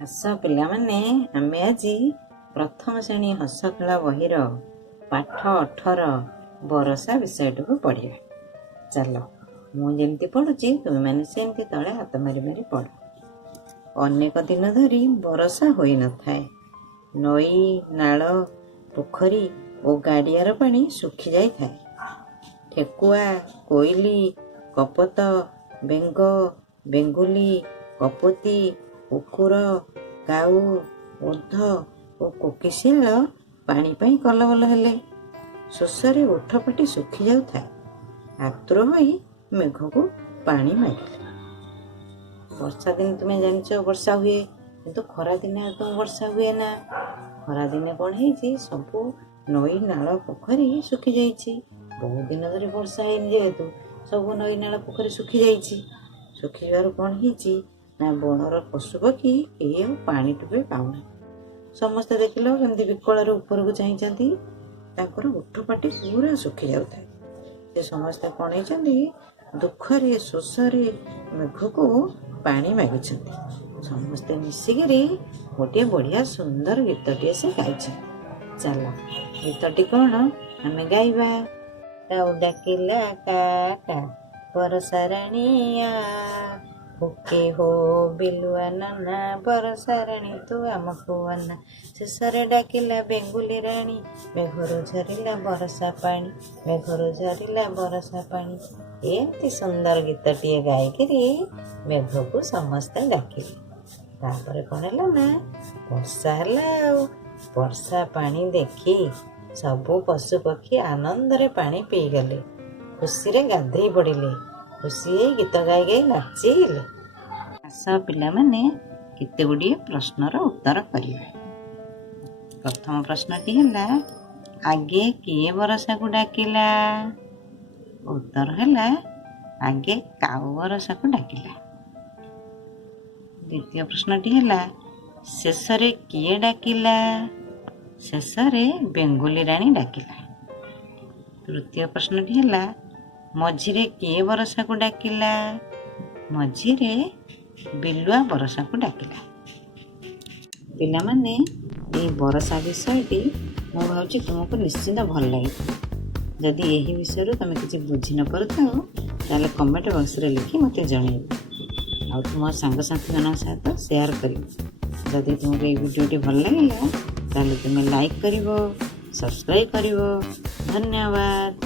ଆସ ପିଲାମାନେ, ଆମେ ଆଜି ପ୍ରଥମ ଶ୍ରେଣୀ ହସ ଖେଳ ବହିର ପାଠ 18 ବରଷା ବିଷୟଟିକୁ ପଢ଼ିବା। ଚାଲ, ମୁଁ ଯେମିତି ପଢ଼ୁଛି ତୁମେମାନେ ସେମିତି ତଳେ ହାତ ମାରି ମାରି ପଢ଼। ଅନେକ ଦିନ ଧରି ବରଷା ହୋଇନଥାଏ। ନଈ, ନାଳ, ପୋଖରୀ ଓ ଗାଡ଼ିଆର ପାଣି ଶୁଖିଯାଇଥାଏ। ଠେକୁଆ, କୋଇଲି, କପୋତ, ବେଙ୍ଗ, ବେଙ୍ଗୁଲି, କପୋତୀ, କୁକୁର, କାଉ, ଓଧ ଓ କୋକିଶିଆଳ ପାଣି ପାଇଁ କଲବଲ ହେଲେ। ଶୋଷରେ ଓଠପାଟି ଶୁଖିଯାଉଥାଏ। ଆତୁର ହୋଇ ମେଘକୁ ପାଣି ମାଗିଲେ। ବର୍ଷା ଦିନେ ତୁମେ ଜାଣିଛ ବର୍ଷା ହୁଏ, କିନ୍ତୁ ଖରାଦିନେ ଆଉ ତୁମ ବର୍ଷା ହୁଏ ନା। ଖରାଦିନେ କ'ଣ ହେଇଛି, ସବୁ ନଈ, ନାଳ, ପୋଖରୀ ଶୁଖିଯାଇଛି। ବହୁତ ଦିନ ଧରି ବର୍ଷା ହେଇନି ଯେହେତୁ ସବୁ ନଈ, ନାଳ, ପୋଖରୀ ଶୁଖିଯାଇଛି। ଶୁଖିଯିବାରୁ କ'ଣ ହେଇଛି ନା, ବଣର ପଶୁପକ୍ଷୀ କେହି ଆଉ ପାଣି ଟୋପେ ପାଉନାହିଁ। ସମସ୍ତେ ଦେଖିଲ କେମିତି ବିକଳରେ ଉପରକୁ ଚାହିଁଛନ୍ତି। ତାଙ୍କର ଓଠପାଟି ପୁରା ଶୁଖି ଯାଉଥାଏ। ସେ ସମସ୍ତେ କ'ଣ ହେଇଛନ୍ତି, ଦୁଃଖରେ ଶୋଷରେ ମେଘକୁ ପାଣି ମାଗିଛନ୍ତି। ସମସ୍ତେ ମିଶିକିରି ଗୋଟିଏ ବଢ଼ିଆ ସୁନ୍ଦର ଗୀତଟିଏ ସେ ଗାଇଛନ୍ତି। ଚାଲ, ଗୀତଟି କ'ଣ ଆମେ ଗାଇବା। କାଉ ଡାକିଲା କା କା, ବରଷା ରାଣୀ ଆ, ଭୋକେ ହୋ ବିଲୁଆ ନନା, ବରଷା ରାଣୀ ତୁ ଆମକୁ ଅନା। ଶେଷରେ ଡାକିଲା ବେଙ୍ଗୁଲି ରାଣୀ, ମେଘରୁ ଝରିଲା ବରଷା ପାଣି, ମେଘରୁ ଝରିଲା ବରଷା ପାଣି। ଏମିତି ସୁନ୍ଦର ଗୀତଟିଏ ଗାଇକିରି ମେଘକୁ ସମସ୍ତେ ଡାକିଲେ। ତାପରେ କ'ଣ ହେଲା ନା, ବର୍ଷା ହେଲା। ଆଉ ବର୍ଷା ପାଣି ଦେଖି ସବୁ ପଶୁପକ୍ଷୀ ଆନନ୍ଦରେ ପାଣି ପିଇଗଲେ, ଖୁସିରେ ଗାଧେଇ ପଡ଼ିଲେ, ଖୁସି ହେଇ ଗୀତ ଗାଇ ଗାଇ ନାଚିଲେ। ଆସ ପିଲାମାନେ, କେତେ ଗୁଡ଼ିଏ ପ୍ରଶ୍ନର ଉତ୍ତର କରିବା। ପ୍ରଥମ ପ୍ରଶ୍ନଟି ହେଲା, ଆଗେ କିଏ ବରଷାକୁ ଡାକିଲା? ଉତ୍ତର ହେଲା, ଆଗେ କାଉ ବରଷାକୁ ଡାକିଲା। ଦ୍ୱିତୀୟ ପ୍ରଶ୍ନଟି ହେଲା, ଶେଷରେ କିଏ ଡାକିଲା? ଶେଷରେ ବେଙ୍ଗୁଲି ରାଣୀ ଡାକିଲା। ତୃତୀୟ ପ୍ରଶ୍ନଟି ହେଲା, ମଝିରେ କିଏ ବରଷାକୁ ଡାକିଲା? ମଝିରେ ବିଲୁଆ ବରଷାକୁ ଡାକିଲା। ପିଲାମାନେ, ଏହି ବରଷା ବିଷୟଟି ମୁଁ ଭାବୁଛି ତୁମକୁ ନିଶ୍ଚିନ୍ତ ଭଲ ଲାଗିବ। ଯଦି ଏହି ବିଷୟରୁ ତୁମେ କିଛି ବୁଝି ନ ପାରୁଥାଅ, ତାହେଲେ କମେଣ୍ଟ ବକ୍ସରେ ଲେଖି ମୋତେ ଜଣାଇବ। ଆଉ ତୁମ ସାଙ୍ଗସାଥିମାନଙ୍କ ସହିତ ସେୟାର କରିବ। ଯଦି ତୁମକୁ ଏହି ଭିଡ଼ିଓଟି ଭଲ ଲାଗିଲା, ତାହେଲେ ତୁମେ ଲାଇକ୍ କରିବ, ସବସ୍କ୍ରାଇବ୍ କରିବ। ଧନ୍ୟବାଦ।